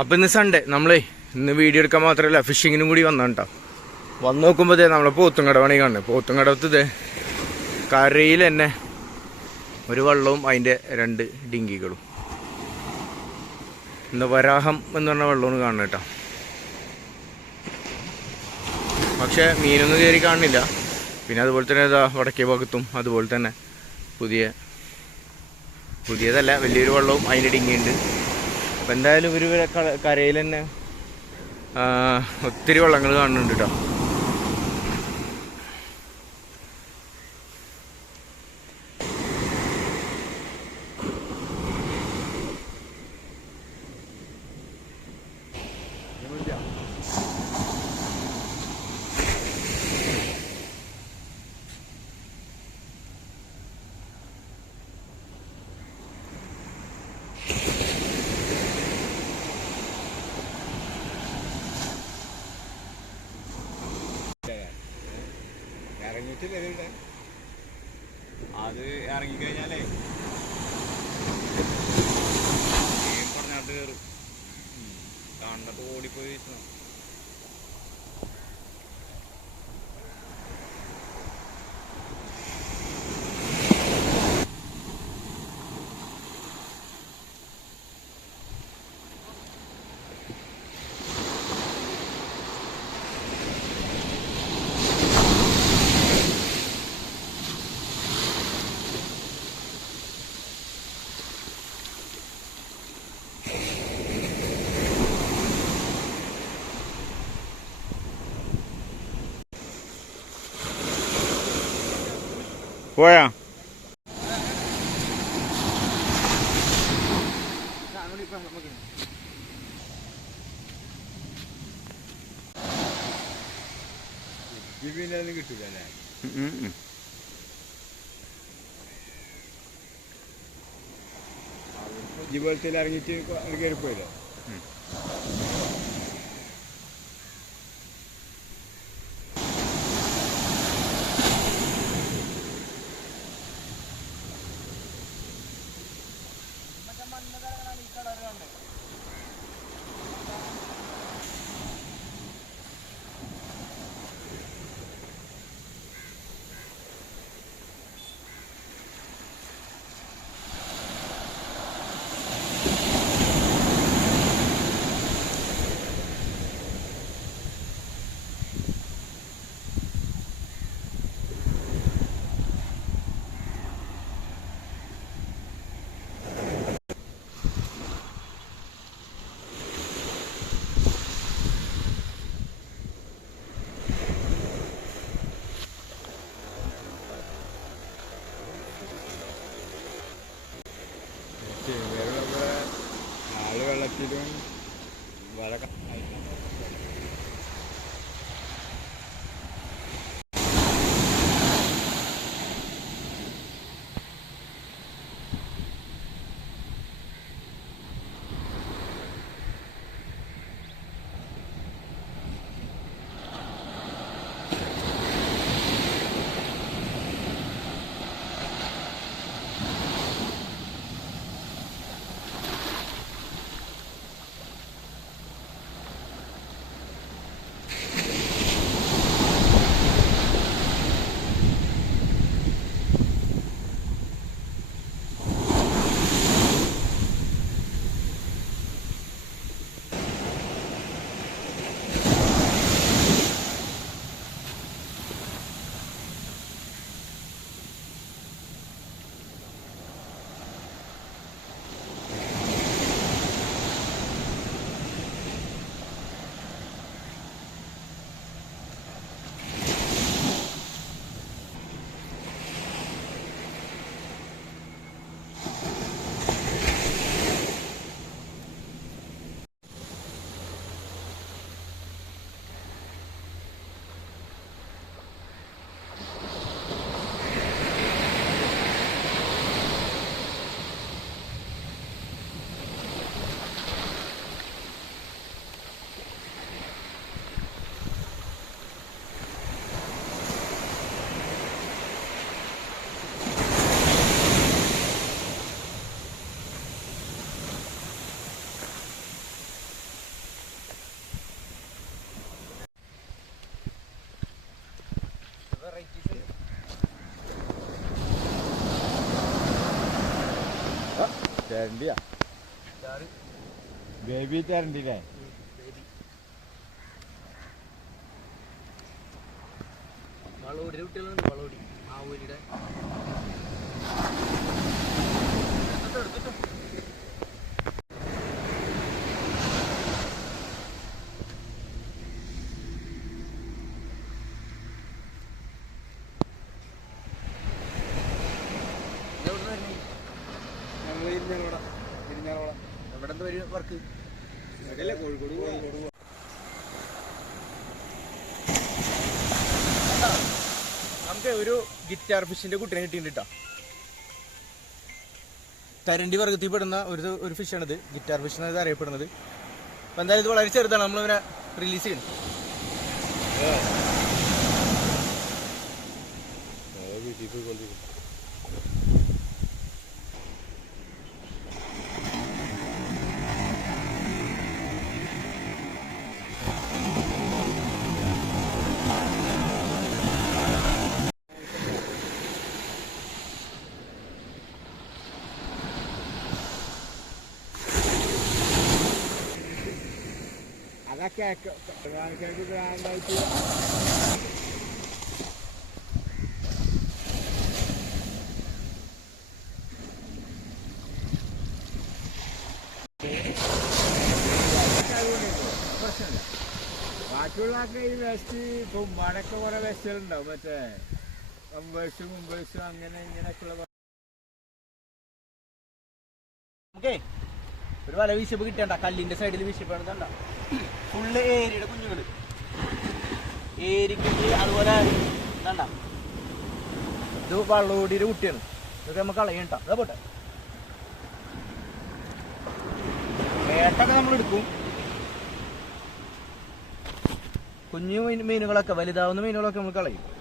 അപ്പം ഇന്ന് സൺഡേ നമ്മളേ ഇന്ന് വീഡിയോ എടുക്കാൻ മാത്രമല്ല ഫിഷിങ്ങിനും കൂടി വന്നിട്ടോ വന്ന് നോക്കുമ്പോൾ ദേ നമ്മളെ പോത്തുംകടവാണ് ഈ കാണുന്നത് പോത്തുംകടവത്ത് കരയിൽ തന്നെ ഒരു വള്ളവും അതിന്റെ രണ്ട് ഡിങ്കികളും. എന്താ വരാഹം എന്ന് പറഞ്ഞ വെള്ളമാണ് കാണുന്നത് കേട്ടോ പക്ഷേ മീനൊന്നും കയറി കാണുന്നില്ല. പിന്നെ അതുപോലെ തന്നെ ഇതാ വടക്കേ ഭാഗത്തും അതുപോലെ തന്നെ പുതിയ പുതിയതല്ല വലിയൊരു വെള്ളവും അതിന്റെ ഡിങ്ങിയുണ്ട് അപ്പം എന്തായാലും ഒരു കരയിൽ തന്നെ ഒത്തിരി വള്ളങ്ങൾ കാണുന്നുണ്ട് കേട്ടോ ഇറങ്ങിയിട്ടില്ല അത് ഇറങ്ങിക്കഴിഞ്ഞാലേ പറഞ്ഞാട്ട് കയറും കണ്ടിട്ട് ഓടിപ്പോയി പോയാ? കിട്ടൂല ജീവിതത്തിൽ ഇറങ്ങിയിട്ട് കയറിപ്പോയല്ലോ. ആൾ വെള്ളത്തിലും വല student. തരണ്ടിയാ ബേബി തരണ്ടില്ലേ വളോടി കുട്ടികളുണ്ട് വളോടി ആ ഊരിയുടെ ഇരിഞ്ഞാലോട ഇരിഞ്ഞാലോട എവിടെ എന്താ വരും വർക്ക്? ഇവിടെയല്ലേ കോഴിക്കോട് കോഴിക്കോട് നമുക്ക് ഒരു ഗിറ്റാർ ഫിഷിന്റെ കുട്ടിനെ കിട്ടിയിട്ടുണ്ട് ട്ടോ. തരണ്ടി വർഗത്തിൽ പെടുന്ന ഒരു ഒരു ഫിഷാണിത് ഗിറ്റാർ ഫിഷ് എന്നത് അറിയപ്പെടുന്നത്. അപ്പം എന്തായാലും ഇത് വളരെ ചെറുതാണ്. നമ്മൾ ഇവനെ റിലീസ് ചെയ്യുന്നത് വീട്ടിൽ പോയിക്കൊണ്ടിരിക്കും ബാക്കിയുള്ള ഈ വേസ്റ്റ് ഇപ്പൊ മടക്ക കുറെ വേസ്റ്റുകളുണ്ടാവും മറ്റേ കമ്പേഴ്സും മുമ്പേഴ്സും അങ്ങനെ ഇങ്ങനെയൊക്കെയുള്ള ഒരു വല വീശപ്പ് കിട്ടണ്ട കല്ലിന്റെ സൈഡിൽ വീശപ്പെടുന്നുണ്ടോ ഫുള്ള് ഏരിയുടെ കുഞ്ഞുങ്ങൾ. ഏരിക്കുണ്ട് അതുപോലെ കണ്ട. ഇത് വള്ളോടിയുടെ കുട്ടിയാണ്. ഇതൊക്കെ നമുക്ക് കളയണ്ട അതാ പോട്ടെ. വേട്ടൊക്കെ നമ്മൾ എടുക്കും. കുഞ്ഞു മീനുകളൊക്കെ വലുതാവുന്ന മീനുകളൊക്കെ നമ്മൾ കളയും.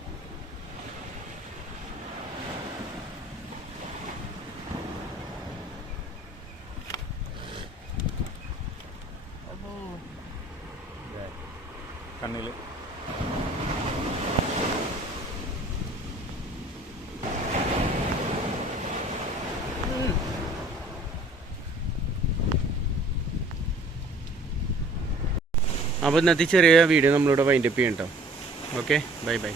അപ്പോൾ ഇന്നത്തെ ചെറിയ വീഡിയോ നമ്മളിവിടെ വൈൻഡപ്പ് ചെയ്യട്ടോ ഓക്കെ ബൈ ബൈ